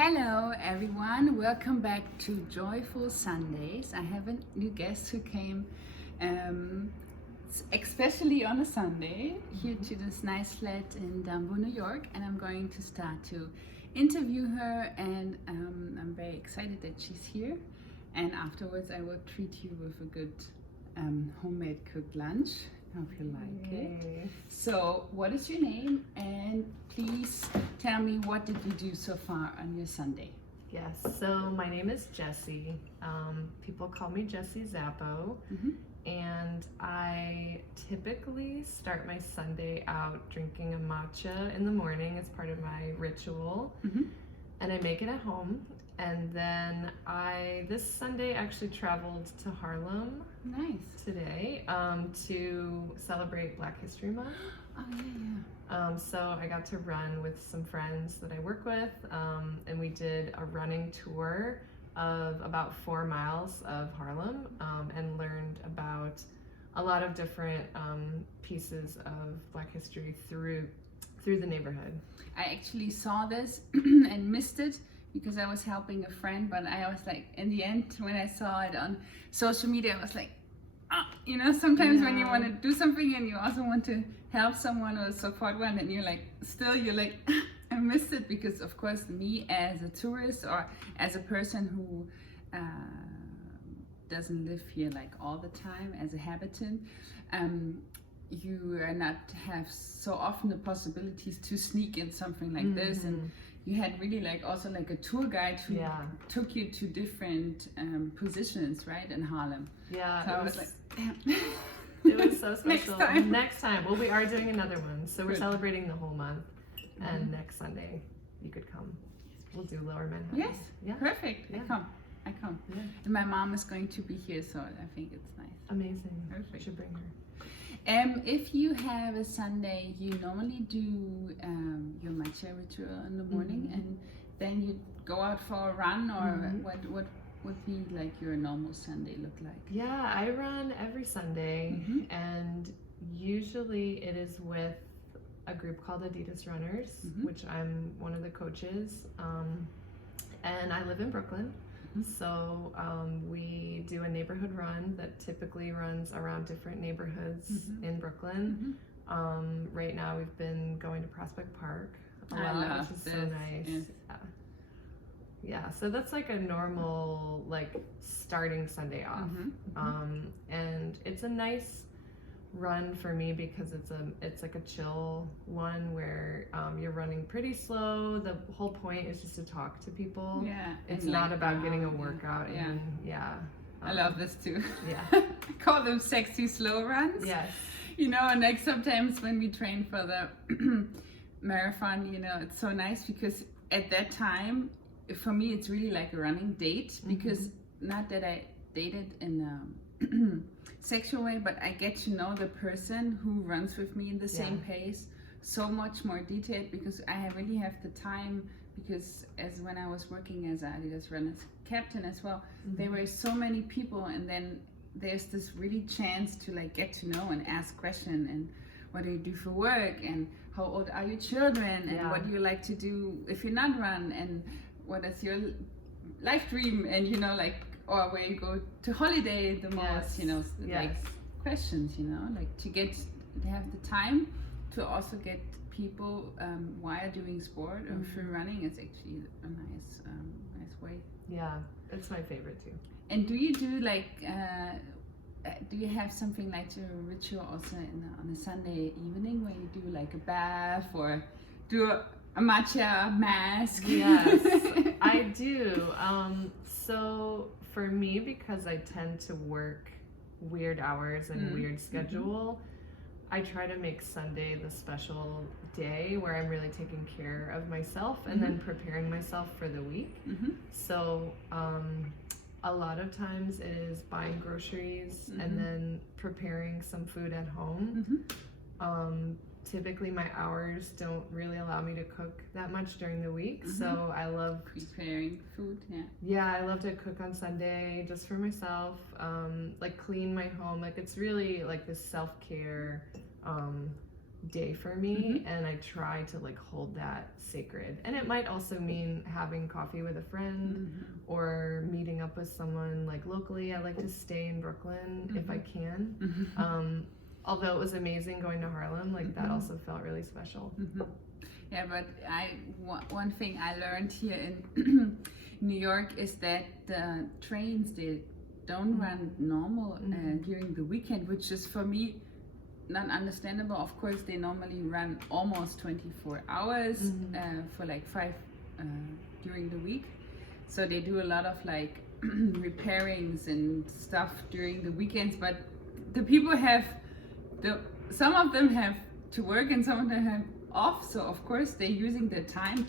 Hello everyone, welcome back to Joyful Sundays. I have a new guest who came especially on a Sunday here to this nice flat in Dumbo, New York, and I'm going to start to interview her, and I'm very excited that she's here, and afterwards I will treat you with a good homemade cooked lunch. I hope you like it. So what is your name, and please tell me, what did you do so far on your Sunday? Yes, so my name is Jessie. People call me Jessie Zappo, and I typically start my Sunday out drinking a matcha in the morning as part of my ritual, and I make it at home. And then this Sunday actually traveled to Harlem today to celebrate Black History Month. Oh yeah. So I got to run with some friends that I work with, and we did a running tour of about 4 miles of Harlem, and learned about a lot of different pieces of Black history through the neighborhood. I actually saw this and missed it because I was helping a friend, but I was like, in the end, when I saw it on social media, I was like, sometimes when you want to do something and you also want to help someone or support one, and you're like, I missed it, because of course me as a tourist or as a person who doesn't live here like all the time as a habitant, you are not have so often the possibilities to sneak in something like this, and you had really also a tour guide who took you to different positions, right, in Harlem. Yeah, so I was like, damn. It was so special. Next time. Well, we are doing another one, so we're celebrating the whole month, and next Sunday you could come. We'll do Lower Manhattan. Yes, yeah, perfect. Yeah. I come. Yeah. And my mom is going to be here, so I think it's nice. Amazing. Perfect. You should bring her. If you have a Sunday, you normally do your matcha ritual in the morning, and then you go out for a run, or what would be like your normal Sunday look like? Yeah, I run every Sunday, and usually it is with a group called Adidas Runners, which I'm one of the coaches, and I live in Brooklyn. So we do a neighborhood run that typically runs around different neighborhoods in Brooklyn. Right now we've been going to Prospect Park a lot, which is so nice. Yes. Yeah, so that's like a normal starting Sunday off, and it's a nice run for me because it's like a chill one where you're running pretty slow. The whole point is just to talk to people. Yeah, it's not about getting a workout. I love this too. Yeah. I call them sexy slow runs. Yes. And sometimes when we train for the marathon, it's so nice because at that time, for me, it's really like a running date, because not that I dated in a sexual way, but I get to know the person who runs with me in the same pace so much more detailed, because I really have the time, because as when I was working as an adidas runners captain as well, there were so many people, and then there's this really chance to get to know and ask questions, and what do you do for work, and how old are your children, and what do you like to do if you're not run, and what is your life dream, and or where you go to holiday the most, questions, to have the time to also get people while doing sport or through running is actually a nice way. Yeah, it's my favorite too. And do you do do you have something like a ritual also on a Sunday evening where you do a bath or do a matcha mask? Yes, I do. So for me, because I tend to work weird hours and weird schedule, I try to make Sunday the special day where I'm really taking care of myself and then preparing myself for the week. So a lot of times it is buying groceries and then preparing some food at home. Typically my hours don't really allow me to cook that much during the week, so I love preparing food. I love to cook on Sunday just for myself, clean my home. It's really this self-care day for me, and I try to like hold that sacred. And it might also mean having coffee with a friend or meeting up with someone like locally. I like to stay in Brooklyn if I can. Although it was amazing going to Harlem, like that also felt really special. Yeah, but one thing I learned here in New York is that the trains, they don't run normal during the weekend, which is for me not understandable. Of course, they normally run almost 24 hours for like 5 during the week. So they do a lot of like repairings and stuff during the weekends, but the people have, some of them have to work and some of them have off, so of course they're using the time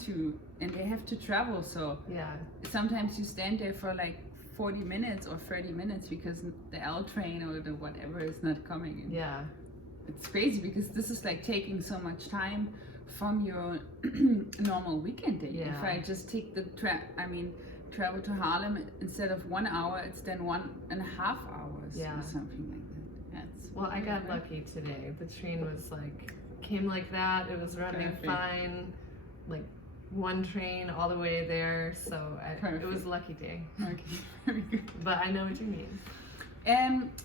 and they have to travel, so yeah, sometimes you stand there for like 40 minutes or 30 minutes because the L train or the whatever is not coming. And yeah, it's crazy because this is like taking so much time from your normal weekend day. If I just take the travel to Harlem, instead of 1 hour, it's then 1.5 hours or something like that. Well, I got lucky today. The train was like, came like that. It was running fine, like one train all the way there. So it was a lucky day. Okay, very good. But I know what you mean.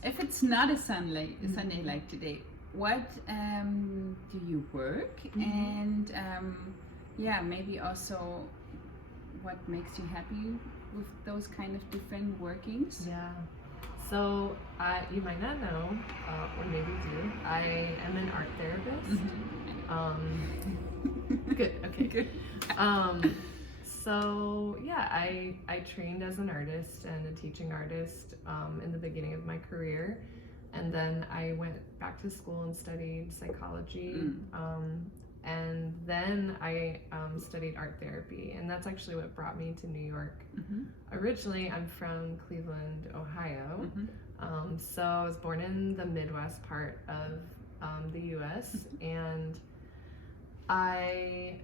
If it's not a Sunday like today, what do you work? And maybe also what makes you happy with those kind of different workings? Yeah. So you might not know, or maybe do, I am an art therapist. Good, okay. Good. So yeah, I trained as an artist and a teaching artist in the beginning of my career. And then I went back to school and studied psychology. And then I studied art therapy, and that's actually what brought me to New York. Originally, I'm from Cleveland, Ohio. So I was born in the Midwest part of the U.S. and I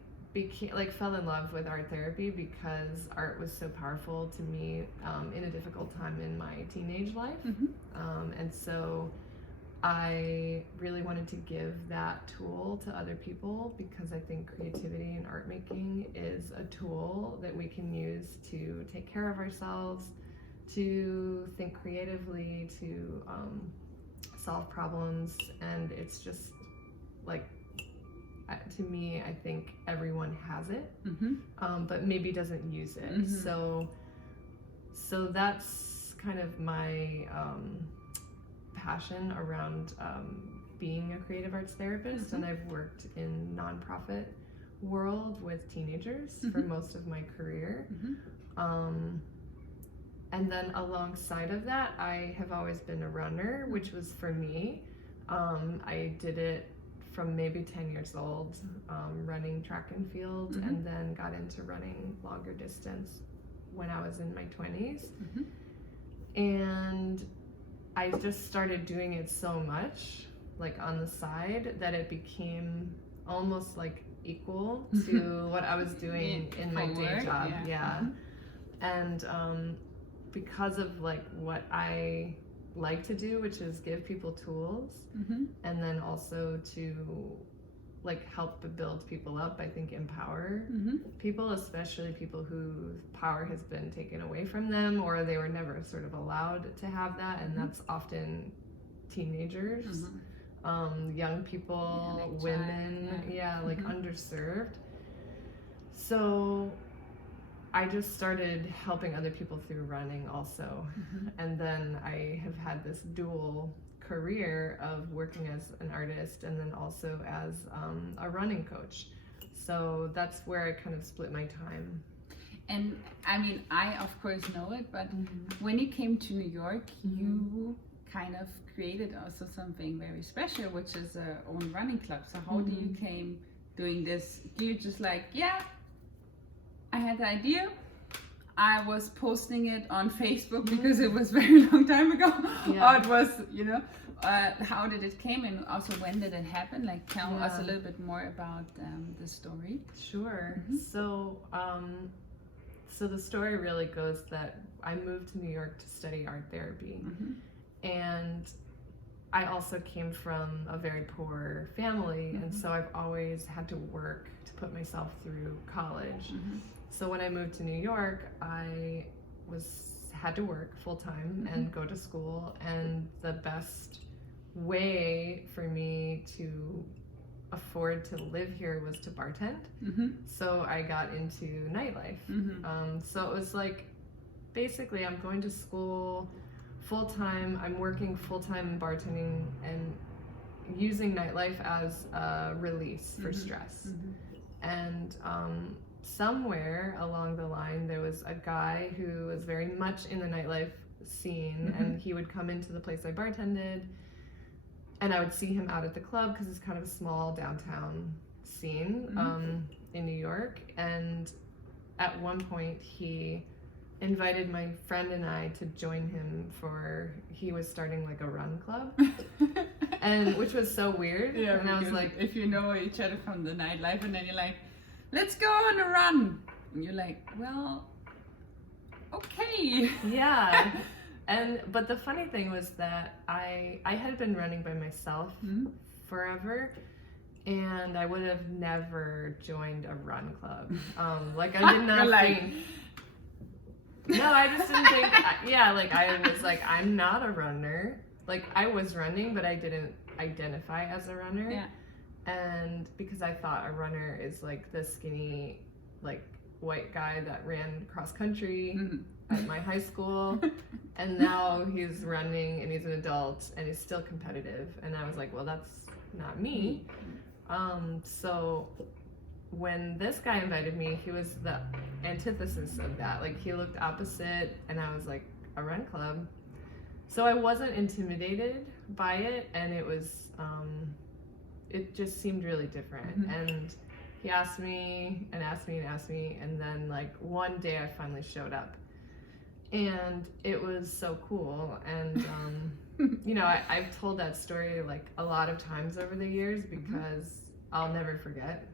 fell in love with art therapy because art was so powerful to me in a difficult time in my teenage life. And so I really wanted to give that tool to other people because I think creativity and art making is a tool that we can use to take care of ourselves, to think creatively, to solve problems. And it's just like, to me, I think everyone has it, but maybe doesn't use it. So that's kind of my passion around being a creative arts therapist. And I've worked in nonprofit world with teenagers for most of my career. And then alongside of that, I have always been a runner, which was for me. I did it from maybe 10 years old, running track and field, and then got into running longer distance when I was in my 20s. And I just started doing it so much, like on the side, that it became almost like equal to what I was doing in my day job. And because of like what I like to do, which is give people tools, and then also to like help build people up, I think empower people, especially people whose power has been taken away from them or they were never sort of allowed to have that, and that's often teenagers, young people, like women, like underserved. So I just started helping other people through running also. And then I have had this dual career of working as an artist and then also as a running coach. So that's where I kind of split my time. And I mean, I of course know it, but when you came to New York, you kind of created also something very special, which is a own running club. So how do you came doing this? Do you just like, I had the idea, I was posting it on Facebook because it was very long time ago, or it was, how did it came, and also when did it happen? Like tell us a little bit more about the story. Sure. So the story really goes that I moved to New York to study art therapy, and I also came from a very poor family, and so I've always had to work to put myself through college. So when I moved to New York, I had to work full time and go to school, and the best way for me to afford to live here was to bartend. So I got into nightlife. So it was like, basically I'm going to school full time, I'm working full time in bartending and using nightlife as a release for stress. And somewhere along the line there was a guy who was very much in the nightlife scene, and he would come into the place I bartended, and I would see him out at the club because it's kind of a small downtown scene in New York. And at one point he invited my friend and I to join him he was starting like a run club, and which was so weird. And I was like, if you know each other from the nightlife, and then you're like, let's go on a run, and you're like, well, okay. Yeah. But the funny thing was that I had been running by myself forever, and I would have never joined a run club. Like I did not think. No, I just didn't think. Like I was like, I'm not a runner. Like I was running, but I didn't identify as a runner. Yeah. And because I thought a runner is like the skinny, like white guy that ran cross country at my high school, and now he's running and he's an adult and he's still competitive. And I was like, well, that's not me. So when this guy invited me, he was the antithesis of that. Like he looked opposite, and I was like, a run club. So I wasn't intimidated by it, and it was it just seemed really different. And he asked me and asked me and asked me, and then like one day I finally showed up, and it was so cool. And you know, I've told that story like a lot of times over the years, because I'll never forget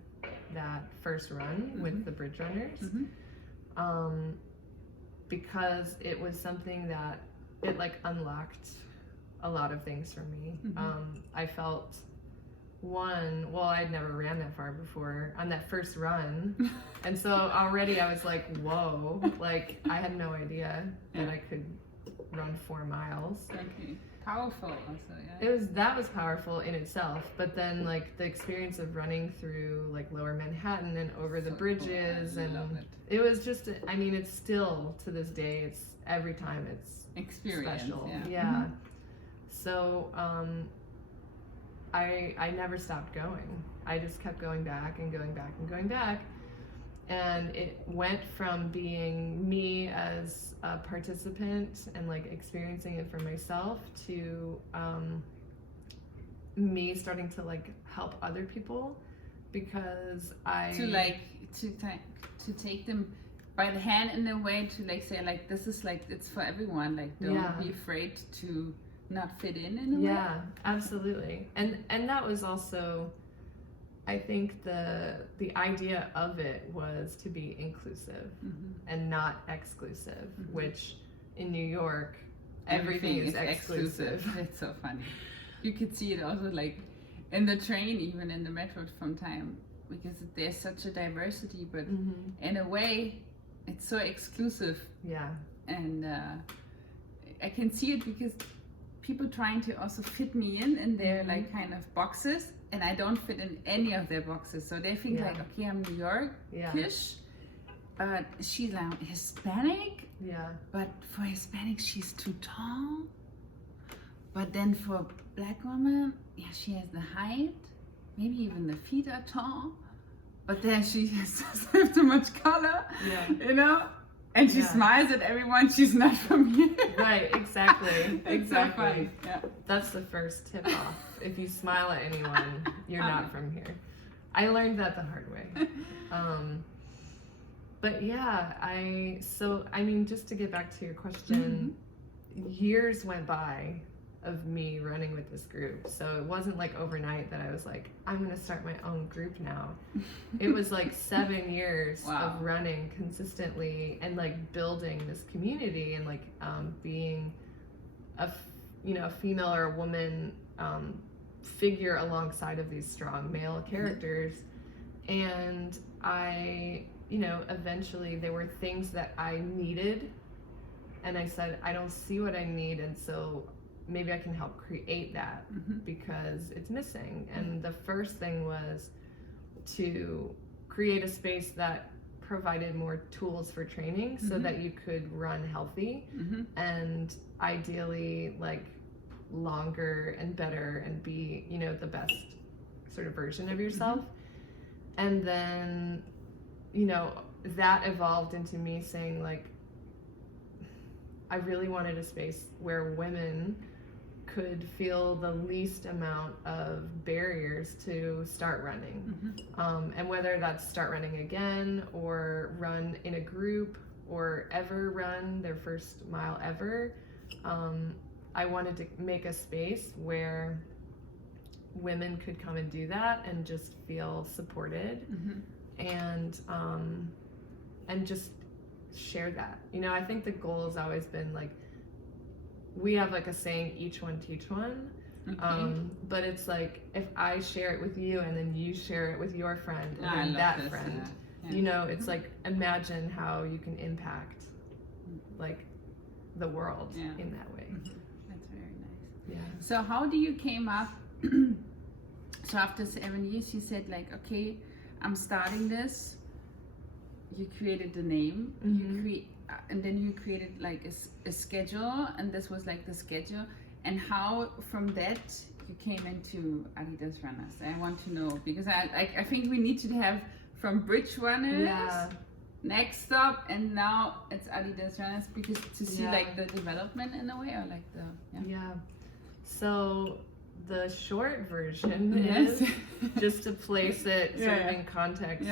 that first run with the Bridge Runners, because it was something that it like unlocked a lot of things for me. I felt I'd never ran that far before on that first run, and so already I was like, whoa, like I had no idea that I could run 4 miles. Okay. Powerful also, yeah. That was powerful in itself, but then like the experience of running through like Lower Manhattan and over the bridges, cool. and it was just, I mean, it's still to this day, it's every time it's experience, special. yeah. So I never stopped going. I just kept going back and going back and going back. And it went from being me as a participant and like experiencing it for myself to me starting to like help other people, because to take them by the hand in a way to like say like, this is like, it's for everyone, like don't be afraid to not fit in a way. Yeah, absolutely. And that was also, I think the idea of it was to be inclusive and not exclusive, which in New York, everything is exclusive. It's so funny. You could see it also like in the train, even in the metro from time, because there's such a diversity, but in a way, it's so exclusive. Yeah. And I can see it because people trying to also fit me in their like kind of boxes, and I don't fit in any of their boxes. So they think like, okay, I'm New York-ish, but she's like Hispanic. Yeah. But for Hispanic, she's too tall. But then for Black woman, yeah, she has the height. Maybe even the feet are tall. But then she doesn't have too much color. Yeah. You know. And she smiles at everyone. She's not from here. Right, exactly. Exactly. So yeah. That's the first tip off. If you smile at anyone, you're not from here. I learned that the hard way. But yeah, I mean, just to get back to your question, years went by of me running with this group. So it wasn't like overnight that I was like, I'm going to start my own group now. It was like 7 years of running consistently and like building this community and like being a female or a woman figure alongside of these strong male characters. And I, you know, eventually there were things that I needed, and I said, I don't see what I need, and so maybe I can help create that because it's missing. And the first thing was to create a space that provided more tools for training so that you could run healthy and ideally like longer and better and be, you know, the best sort of version of yourself. And then, you know, that evolved into me saying like, I really wanted a space where women could feel the least amount of barriers to start running. And whether that's start running again or run in a group or ever run their first mile ever, I wanted to make a space where women could come and do that and just feel supported and just share that. You know, I think the goal has always been like, we have like a saying, each one teach one. But it's like, if I share it with you and then you share it with your friend and then that friend, you know, it's like, imagine how you can impact like the world in that way. That's very nice. Yeah. So how do you came up, so after 7 years you said like, okay, I'm starting this. You created the name, and then you created like a schedule, and this was like the schedule. And how from that you came into Adidas Runners? I want to know, because I think we need to have from Bridge Runners, next stop, and now it's Adidas Runners, because to see like the development in a way, or like the So the short version is, just to place it sort of in context,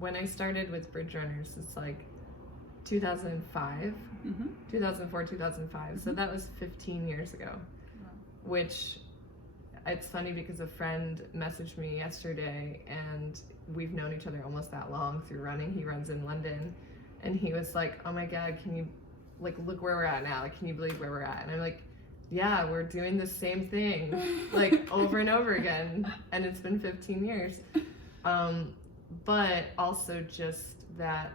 when I started with Bridge Runners, it's like 2005, 2004, 2005. So that was 15 years ago, which it's funny because a friend messaged me yesterday, and we've known each other almost that long through running. He runs in London, and he was like, oh my God, can you like look where we're at now? Like, can you believe where we're at? And I'm like, yeah, we're doing the same thing like over and over again, and it's been 15 years. But also just that,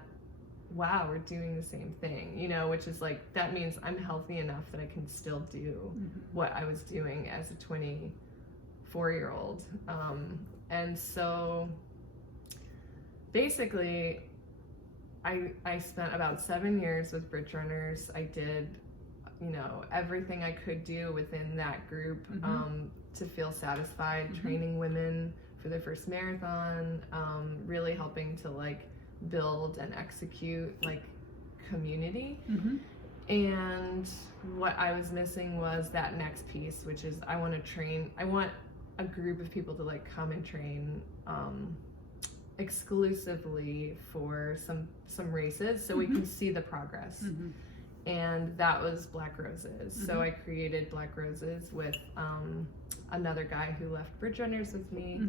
wow, we're doing the same thing, you know, which is like, that means I'm healthy enough that I can still do what I was doing as a 24-year-old. And so basically I spent about 7 years with Bridge Runners. I did, you know, everything I could do within that group to feel satisfied, training women for their first marathon, really helping to like build and execute like community. And what I was missing was that next piece, which is I want a group of people to like come and train exclusively for some races so we can see the progress. And that was Black Roses. So I created Black Roses with another guy who left Bridge Runners with me.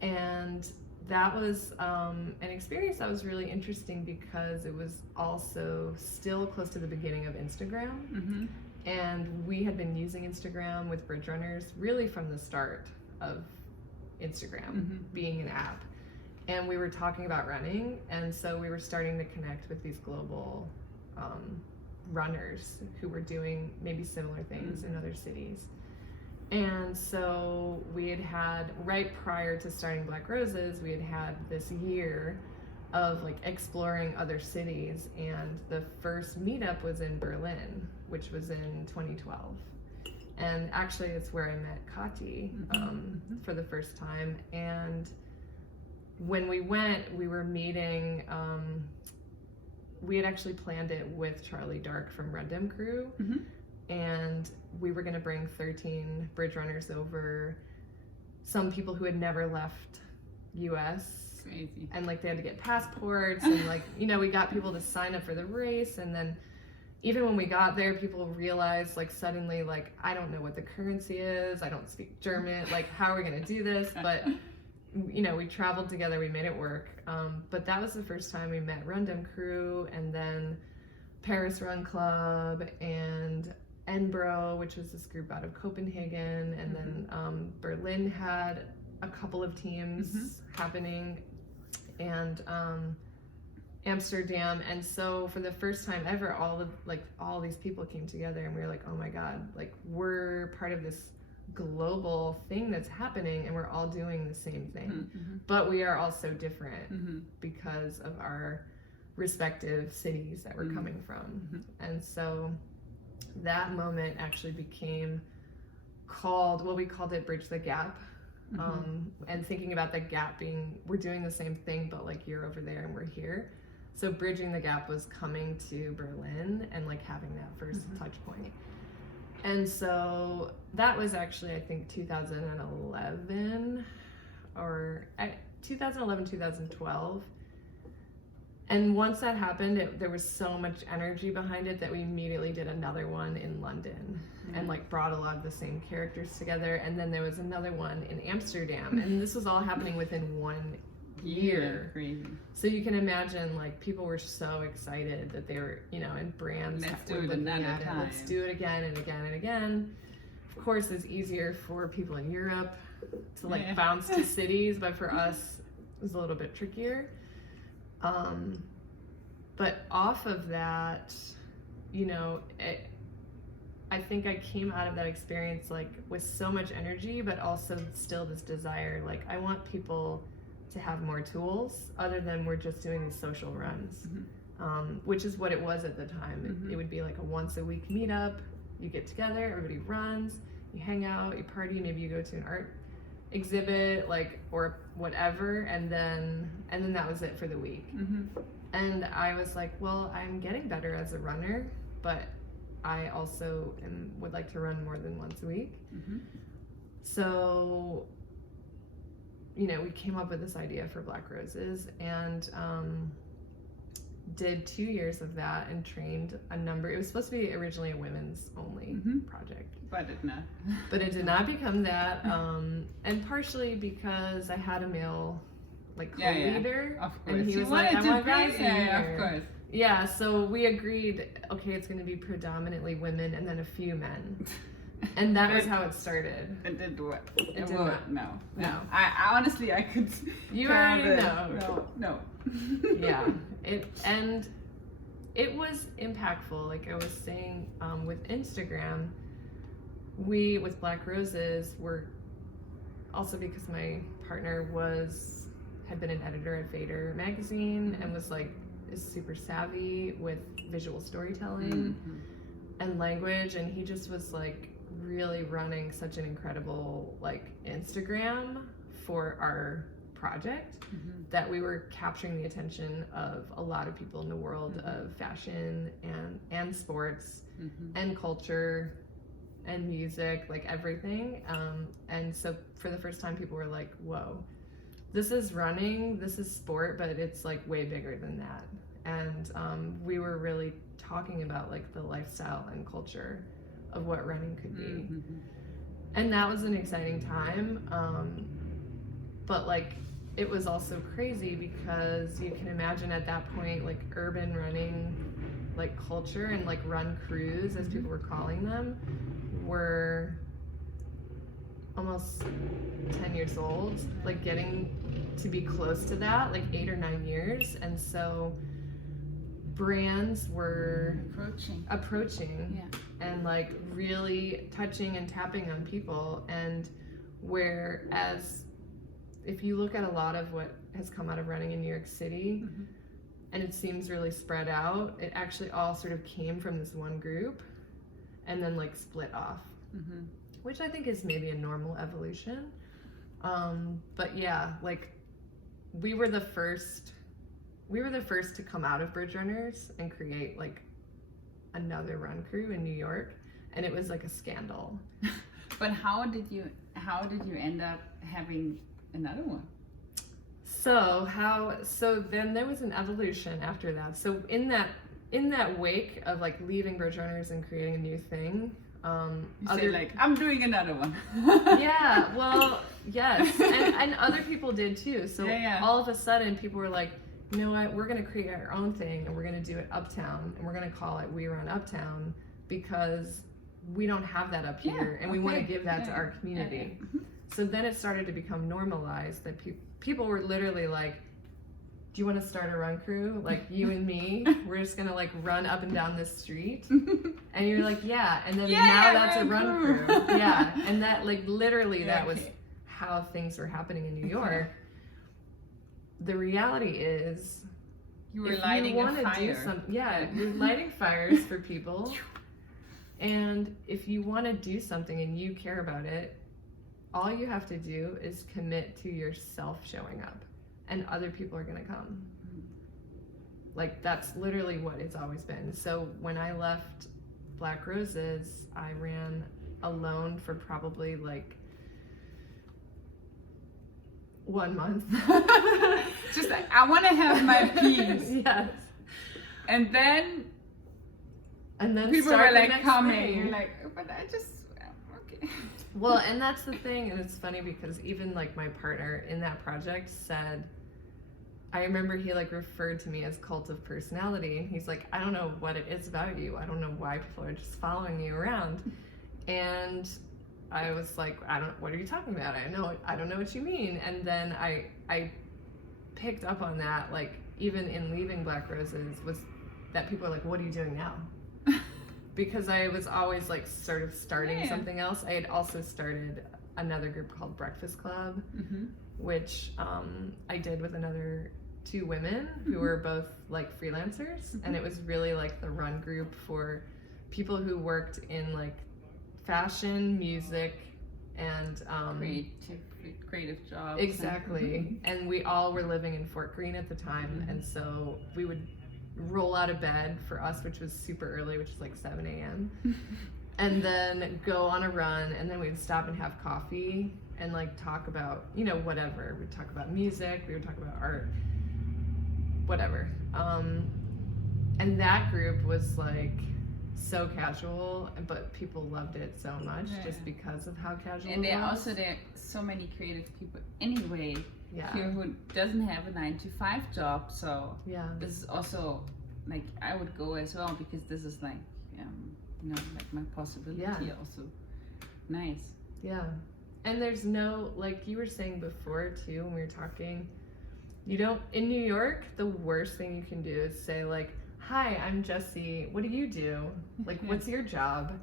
And that was an experience that was really interesting because it was also still close to the beginning of Instagram. And we had been using Instagram with Bridge Runners really from the start of Instagram being an app. And we were talking about running, and so we were starting to connect with these global runners who were doing maybe similar things in other cities. And so we had right prior to starting Black Roses, we had this year of like exploring other cities, and the first meetup was in Berlin, which was in 2012. And actually it's where I met Kati for the first time. And when we went, we were meeting, we had actually planned it with Charlie Dark from Run Crew. And we were going to bring 13 Bridge Runners over, some people who had never left US. Crazy. And like they had to get passports, and like, you know, we got people to sign up for the race. And then even when we got there, people realized like suddenly, like, I don't know what the currency is, I don't speak German, like how are we going to do this? But you know, we traveled together, we made it work. But that was the first time we met Run Crew, and then Paris Run Club, and Enbro, which was this group out of Copenhagen, and then Berlin had a couple of teams happening, and Amsterdam. And so for the first time ever, all these people came together, and we were like, oh my God, like we're part of this global thing that's happening, and we're all doing the same thing, but we are all so different because of our respective cities that we're coming from. And so that moment actually became called, well, we called it Bridge the Gap. And thinking about the gap being, we're doing the same thing, but like you're over there and we're here. So bridging the gap was coming to Berlin and like having that first touch point. And so that was actually, I think 2011 or 2012. And once that happened, there was so much energy behind it that we immediately did another one in London and like brought a lot of the same characters together. And then there was another one in Amsterdam, and this was all happening within 1 year. Crazy. So you can imagine, like, people were so excited that they were, you know, and brands Let's were do it looking another at it. time. Let's do it again and again and again. Of course, it's easier for people in Europe to like bounce to cities, but for us, it was a little bit trickier. But off of that, you know, I think I came out of that experience like with so much energy, but also still this desire, like I want people to have more tools other than we're just doing these social runs, which is what it was at the time. It would be like a once a week meetup. You get together, everybody runs, you hang out, you party, maybe you go to an art exhibit, like, or whatever, and then that was it for the week. And I was like, well, I'm getting better as a runner, but I also would like to run more than once a week. So, you know, we came up with this idea for Black Roses, and did 2 years of that and trained a number. It was supposed to be originally a women's only project. But it not. But it did not become that. And partially because I had a male like co-leader. Of course. And he was wanted like, I to want be, guys in here. of course. Yeah, so we agreed, okay, it's gonna be predominantly women and then a few men. And that was how it started. It didn't work. It did not. No. No. I honestly, I could. You tell already that- know. No. Yeah, it was impactful. Like I was saying, with Instagram, we with Black Roses were also, because my partner had been an editor at Vader magazine and was like is super savvy with visual storytelling and language, and he just was like really running such an incredible like Instagram for our project that we were capturing the attention of a lot of people in the world of fashion and sports and culture and music, like everything. And so for the first time, people were like, whoa, this is running, this is sport, but it's like way bigger than that. And we were really talking about like the lifestyle and culture of what running could be. And that was an exciting time. But like, it was also crazy because you can imagine at that point, like urban running, like culture and like run crews, as people were calling them, were almost 10 years old, like getting to be close to that, like 8 or 9 years. And so brands were approaching and like really touching and tapping on people. And whereas if you look at a lot of what has come out of running in New York City, and it seems really spread out, it actually all sort of came from this one group and then like split off, which I think is maybe a normal evolution. But yeah, like we were the first to come out of Bridge Runners and create like another run crew in New York, and it was like a scandal. But how did you end up having another one? So then there was an evolution after that. So in that wake of like leaving Bridge Runners and creating a new thing, you said like, I'm doing another one. Yeah, well, yes, and other people did too. So all of a sudden people were like, you know what, we're gonna create our own thing and we're gonna do it Uptown and we're gonna call it We Run Uptown, because we don't have that up here, and we want to give that to our community. So then it started to become normalized that people were literally like, do you want to start a run crew? Like you and me, we're just gonna like run up and down this street. And you're like, yeah. And then now that's a run crew. Yeah. And that like literally that was how things were happening in New York. The reality is, you were lighting a fire. You're lighting fires for people. And if you want to do something and you care about it, all you have to do is commit to yourself showing up. And other people are gonna come. Like that's literally what it's always been. So when I left Black Roses, I ran alone for probably like 1 month. Just like, I want to have my peace. Yes. And then people were like coming. You're like, oh, but I just okay. Well, and that's the thing, and it's funny because even like my partner in that project said, I remember he like referred to me as cult of personality, and he's like, I don't know what it is about you. I don't know why people are just following you around. And I was like, what are you talking about? I don't know what you mean. And then I picked up on that, like even in leaving Black Roses, was that people are like, what are you doing now? Because I was always like sort of starting something else. I had also started another group called Breakfast Club, which I did with another 2 women who were both like freelancers. And it was really like the run group for people who worked in like fashion, music, and creative jobs. Exactly. And we all were living in Fort Greene at the time. And so we would roll out of bed for us, which was super early, which is like 7 a.m. and then go on a run, and then we'd stop and have coffee and like talk about, you know, whatever. We'd talk about music, we would talk about art, whatever. And that group was like so casual, but people loved it so much just because of how casual and it was. And there are so many creative people anyway here who doesn't have a 9-to-5 job, so this is also like I would go as well, because this is like you know, like my possibility also. Nice. And there's no, like you were saying before too when we were talking, you don't, in New York, the worst thing you can do is say like, hi, I'm Jessie, what do you do? Like, what's your job?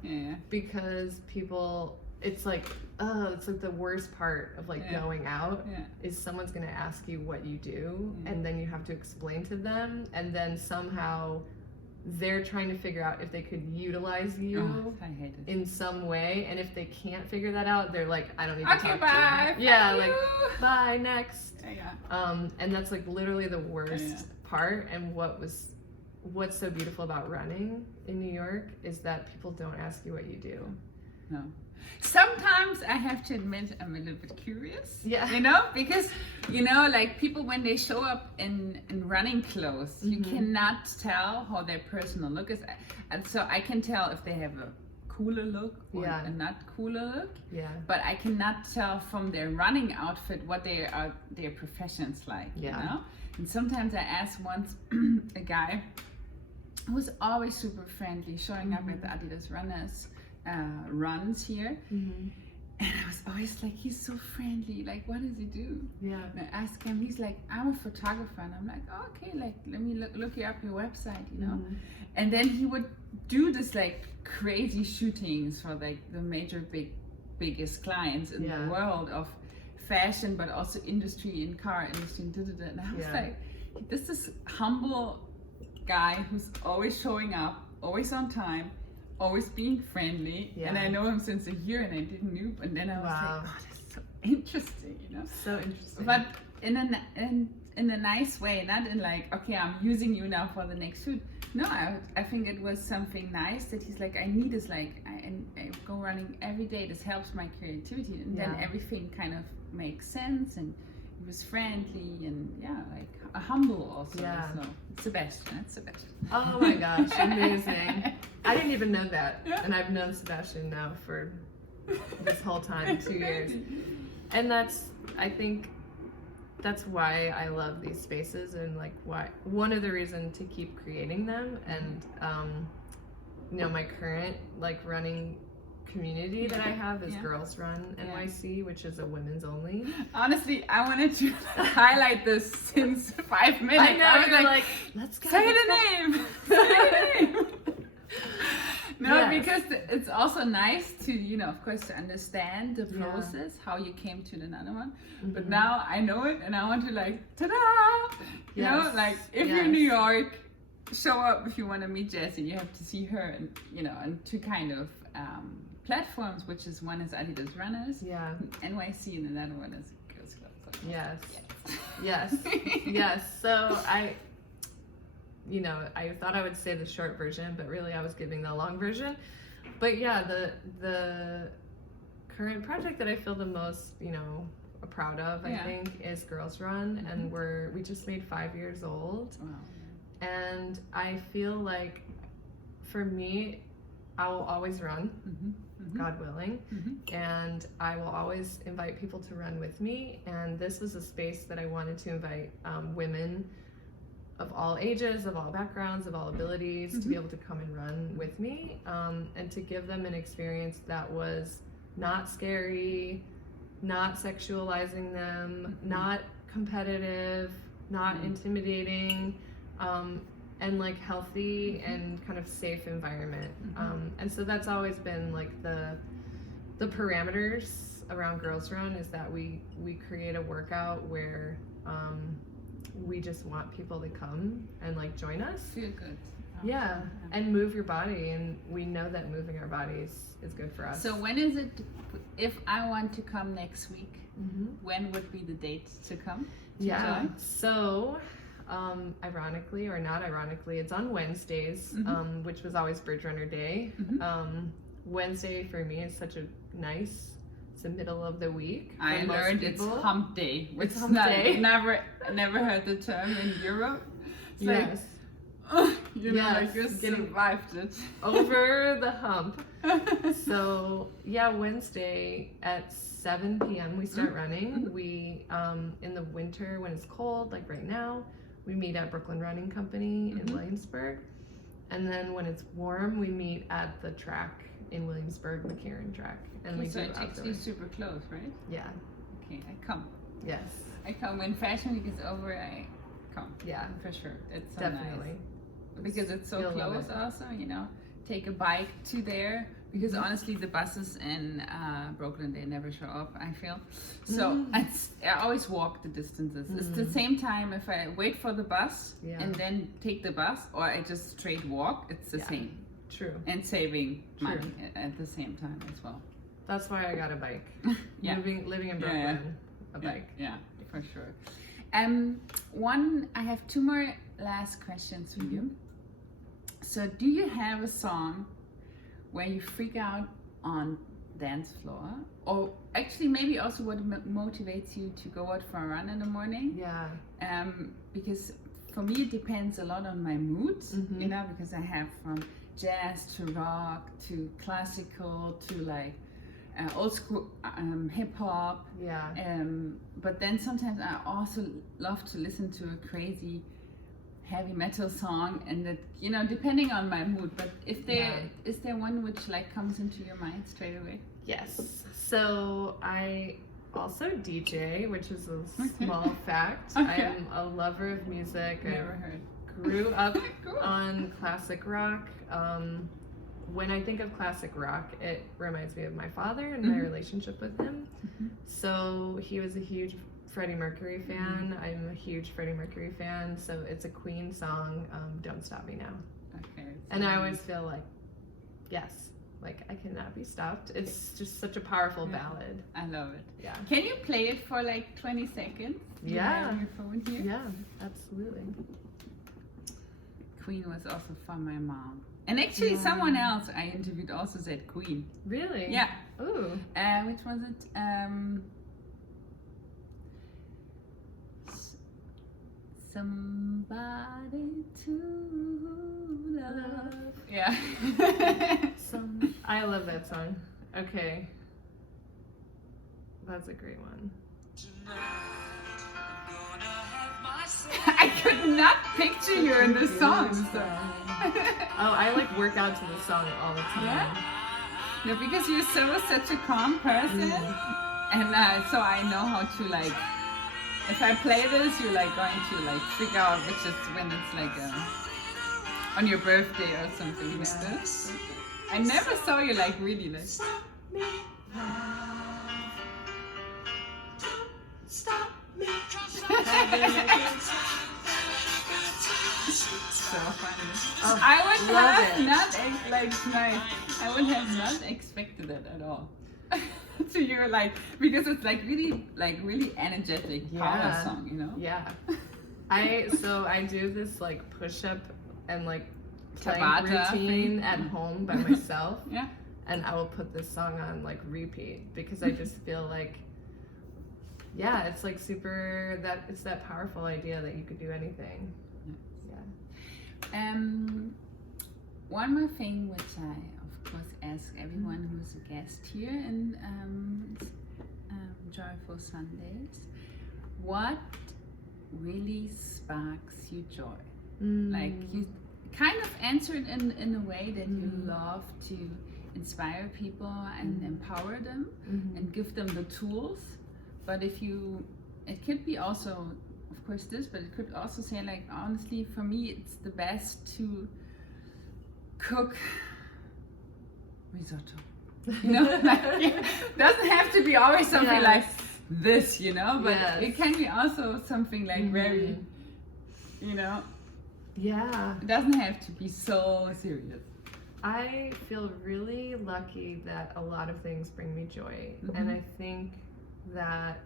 Because people, it's like the worst part of like going out is someone's gonna ask you what you do, and then you have to explain to them, and then somehow they're trying to figure out if they could utilize you in some way, and if they can't figure that out, they're like, I don't need to talk bye, to you. Like bye, next. And that's like literally the worst part. And what's so beautiful about running in New York is that people don't ask you what you do. No. Sometimes I have to admit I'm a little bit curious. You know, because you know, like people when they show up in running clothes, you cannot tell how their personal look is, and so I can tell if they have a cooler look or a not cooler look. But I cannot tell from their running outfit what their profession's like. You know, and sometimes I asked once a guy who was always super friendly, showing up at the Adidas runners. Runs here, and I was always like, he's so friendly, like what does he do? And I asked him, he's like, I'm a photographer, and I'm like, oh, okay, like let me look you up your website, you know. And then he would do this like crazy shootings for like the major biggest clients in the world of fashion, but also industry and car industry, and I was like, this is humble guy who's always showing up, always on time, always being friendly, and I know him since a year, and I didn't know. And then I was like, oh, that's so interesting, you know. So interesting. But in a nice way, not in like, okay, I'm using you now for the next shoot. No, I think it was something nice that he's like, I need this, like, I go running every day. This helps my creativity, and then everything kind of makes sense, and it was friendly, and like a humble also. So Sebastian. Oh my gosh, amazing. I didn't even know that, and I've known Sebastian now for this whole time, 2 years. And I think that's why I love these spaces, and like one of the reasons to keep creating them. And you know, my current like running community that I have is Girls Run NYC, which is a women's only. Honestly, I wanted to highlight this since 5 minutes. I know, I was you're like, let's go. say the name. Say the name. No, Yes. because it's also nice to, you know, of course, to understand the process, how you came to another one. But now I know it, and I want to like, ta-da! You know, like if you're in New York, show up if you want to meet Jessie. You have to see her, and you know, on two kind of platforms, which is one is Adidas Runners, NYC, and another one is Girls Club. Yes. Yes. So I thought I would say the short version, but really I was giving the long version. But yeah, the current project that I feel the most, you know, proud of, I think, is Girls Run, and we just made 5 years old. Wow. And I feel like, for me, I will always run, God willing, and I will always invite people to run with me. And this was a space that I wanted to invite women of all ages, of all backgrounds, of all abilities, to be able to come and run with me, and to give them an experience that was not scary, not sexualizing them, not competitive, not intimidating, and like healthy and kind of safe environment. And so that's always been like the parameters around Girls Run, is that we create a workout where we just want people to come and like join us. Feel good. Yeah, and move your body, and we know that moving our bodies is good for us. So when is it, if I want to come next week, when would be the date to come? So ironically or not ironically, it's on Wednesdays, which was always Bridge Runner Day. Wednesday for me is such a nice, it's the middle of the week. I learned it's hump day. It's hump day. Never heard the term in Europe. It's yes. Like, you know, like you survived it. Over the hump. So yeah, Wednesday at 7 p.m. we start running. We in the winter when it's cold, like right now, we meet at Brooklyn Running Company in Williamsburg. And then when it's warm, we meet at the track in Williamsburg, McCarran track. And we so do it takes outdoor. you super close, right? Yeah. Okay, I come. Yes. I come when Fashion Week is over. I come. Yeah. For sure. It's so Definitely. Nice. Because it's so close also, you know. Take a bike to there. Because honestly, the buses in Brooklyn, they never show up, I feel. So I always walk the distances. It's the same time if I wait for the bus and then take the bus, or I just straight walk, it's the same. True. And saving money at the same time as well. That's why I got a bike. Living in Brooklyn, a bike. Yeah, for sure. I have two more last questions for you. So do you have a song where you freak out on dance floor, or actually maybe also what motivates you to go out for a run in the morning? Yeah. Because for me it depends a lot on my mood, you know, because I have from jazz to rock to classical to like old school hip hop. Yeah. But then sometimes I also love to listen to a crazy heavy metal song, and that, you know, depending on my mood. But if there is there one which like comes into your mind straight away? Yes. So I also DJ, which is a small fact. Okay. I'm a lover of music. Never heard. Grew up on classic rock. When I think of classic rock, it reminds me of my father and my relationship with him. So he was a huge Freddie Mercury fan. I'm a huge Freddie Mercury fan. So it's a Queen song, Don't Stop Me Now. Okay. And I always feel like, yes, like I cannot be stopped. It's just such a powerful ballad. I love it. Yeah. Can you play it for like 20 seconds? Yeah. You have your phone here? Yeah, absolutely. Queen was also from my mom. And actually someone else I interviewed also said Queen. Really? Yeah. Ooh. Which was it? Somebody to love. Yeah. I love that song. Okay. That's a great one. I could not picture you in the song. So. Oh, I like work out to the song all the time. Yeah? No, because you're such a calm person, and so I know how to like. If I play this, you're like going to like figure out which is when it's like on your birthday or something like this. I never saw you like really like. Stop me. Stop me. So funny. Oh, I would love have it. not nice. I would have not expected that at all. So you're like, because it's like really energetic power song, you know? Yeah. I do this like push-up and like playing Tabata routine thing. at home by myself. Yeah. And I will put this song on like repeat because I just feel like, yeah, it's like it's that powerful idea that you could do anything. Yeah. One more thing which I of course ask everyone who's a guest here in Joyful Sundays, what really sparks you joy? Like you kind of answered in a way that you love to inspire people and empower them and give them the tools. But it could be also, of course, this, but it could also say like, honestly, for me, it's the best to cook risotto. You know, like, it doesn't have to be always something like this, you know, but it can be also something like very, you know, it doesn't have to be so serious. I feel really lucky that a lot of things bring me joy, and I think that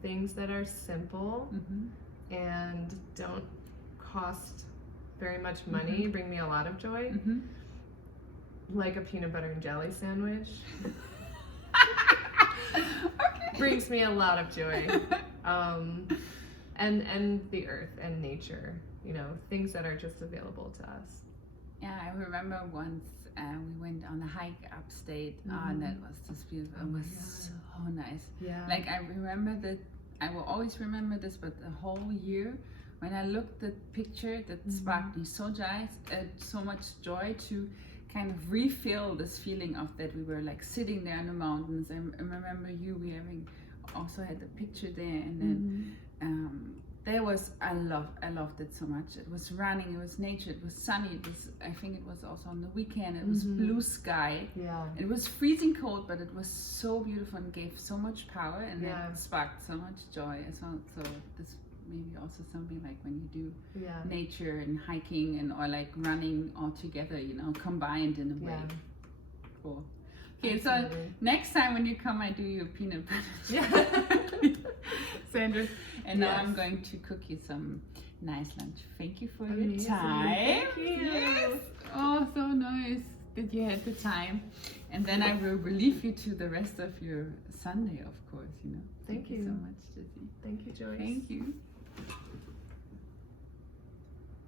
things that are simple and don't cost very much money bring me a lot of joy. Like a peanut butter and jelly sandwich brings me a lot of joy. And the earth and nature, you know, things that are just available to us. Yeah, I remember once we went on a hike upstate, and that was just beautiful. It was so nice. Yeah. Like I remember that, I will always remember this, but the whole year, when I looked at the picture, that sparked me so much joy to kind of refill this feeling of that we were like sitting there in the mountains. I remember we also had the picture there, and then there was, I loved it so much. It was running, it was nature, it was sunny, I think it was also on the weekend, it was blue sky. Yeah. It was freezing cold, but it was so beautiful and gave so much power, and it sparked so much joy. So this maybe also something like when you do nature and hiking or like running all together, you know, combined in a way. Cool. Okay, so next time when you come, I do you a peanut butter sandwich, and now I'm going to cook you some nice lunch. Thank you for your time. Thank you. Yes. Oh, so nice that you had the time. And then I will relieve you to the rest of your Sunday, of course, you know. Thank you so much, Jessie. Thank you, Joyce. Thank you.